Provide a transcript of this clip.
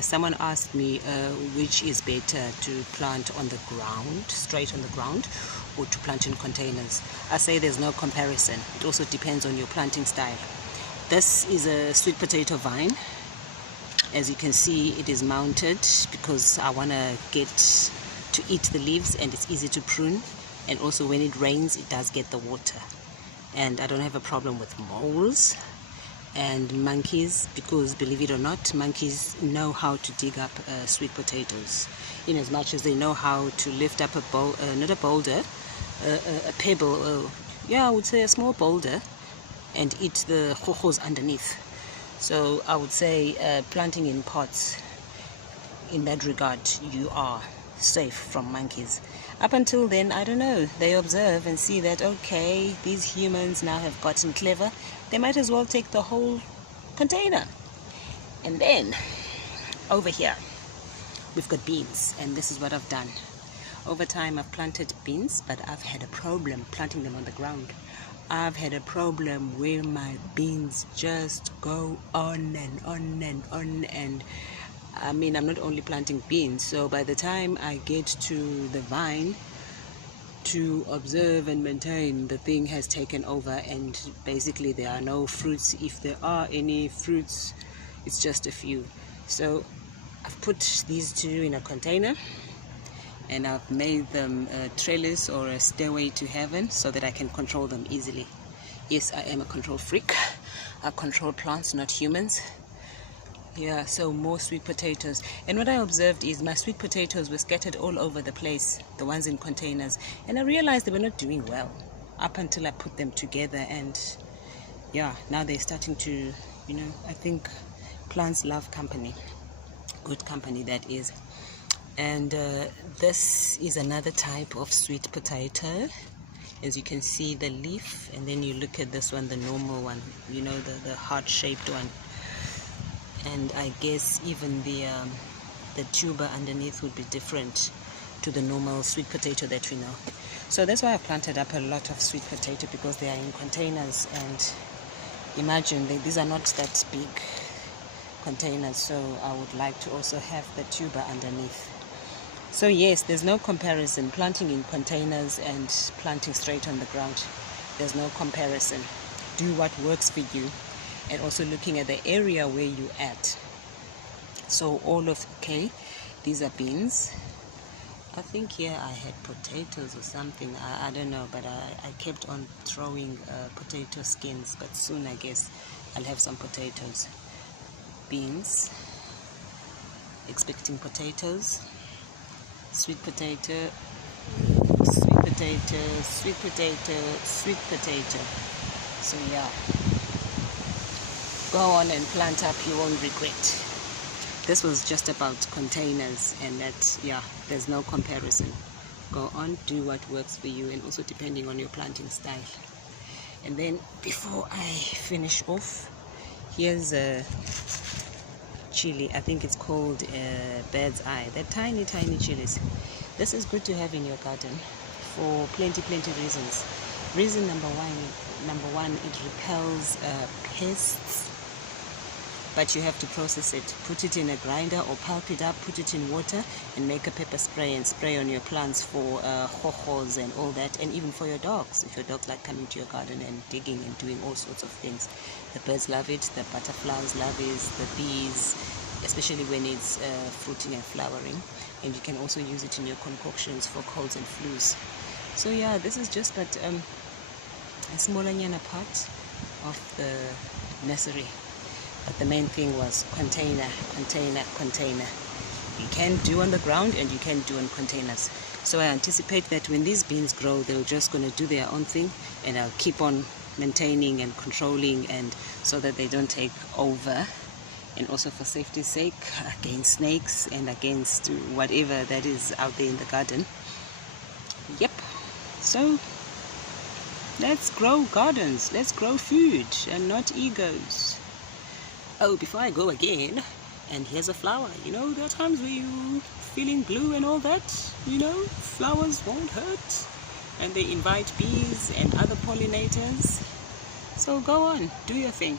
Someone asked me which is better, to plant on the ground, straight on the ground, or to plant in containers. I say there's no comparison. It also depends on your planting style. This is a sweet potato vine. As you can see, it is mounted because I want to get to eat the leaves, and it's easy to prune. And also when it rains, it does get the water. And I don't have a problem with moles and monkeys, because believe it or not, monkeys know how to dig up sweet potatoes, in as much as they know how to lift up a not a boulder, a pebble, yeah, I would say a small boulder, and eat the hohos underneath. So I would say planting in pots, in that regard, you are safe from monkeys. Up until then, I don't know, they observe and see that, okay, these humans now have gotten clever, they might as well take the whole container. And then over here we've got beans, and this is what I've done. Over time I've planted beans, but I've had a problem planting them on the ground. I've had a problem where my beans just go on and on and on, and I mean, I'm not only planting beans, so by the time I get to the vine to observe and maintain, the thing has taken over, and basically there are no fruits. If there are any fruits, it's just a few. So I've put these two in a container, and I've made them a trellis or a stairway to heaven so that I can control them easily. Yes, I am a control freak. I control plants, not humans. Yeah, so more sweet potatoes. And what I observed is my sweet potatoes were scattered all over the place, the ones in containers. And I realized they were not doing well up until I put them together. And yeah, now they're starting to, you know, I think plants love company. Good company, that is. And this is another type of sweet potato. As you can see, the leaf, and then you look at this one, the normal one, you know, the heart-shaped one. And I guess even the tuber underneath would be different to the normal sweet potato that we know. So that's why I planted up a lot of sweet potato, because they are in containers, and imagine these are not that big containers, so I would like to also have the tuber underneath. So yes, there's no comparison, planting in containers and planting straight on the ground. There's no comparison. Do what works for you. And also looking at the area where you're at. So okay, these are beans. I think here I had potatoes or something, I don't know, but I kept on throwing potato skins, but soon I guess I'll have some potatoes. Beans, expecting potatoes, sweet potato, sweet potato, sweet potato, sweet potato. So yeah, go on and plant up, you won't regret. This was just about containers, and that, yeah, there's no comparison. Go on, do what works for you, and also depending on your planting style. And then before I finish off, here's a chili. I think it's called bird's eye. They're tiny chilies. This is good to have in your garden for plenty reasons. Reason number one, it repels pests, but you have to process it. Put it in a grinder or pulp it up, put it in water, and make a pepper spray and spray on your plants for hohos and all that, and even for your dogs, if your dogs like coming to your garden and digging and doing all sorts of things. The birds love it, the butterflies love it, the bees, especially when it's fruiting and flowering. And you can also use it in your concoctions for colds and flus. So yeah, this is just but a smaller part of the nursery. But the main thing was container. You can do on the ground and you can do on containers. So I anticipate that when these beans grow, they're just going to do their own thing, and I'll keep on maintaining and controlling, and so that they don't take over, and also for safety's sake, against snakes and against whatever that is out there in the garden. Yep. So let's grow gardens, let's grow food and not egos. Oh, before I go again, and here's a flower. You know, there are times where you're feeling blue and all that, you know, flowers won't hurt, and they invite bees and other pollinators. So go on, do your thing.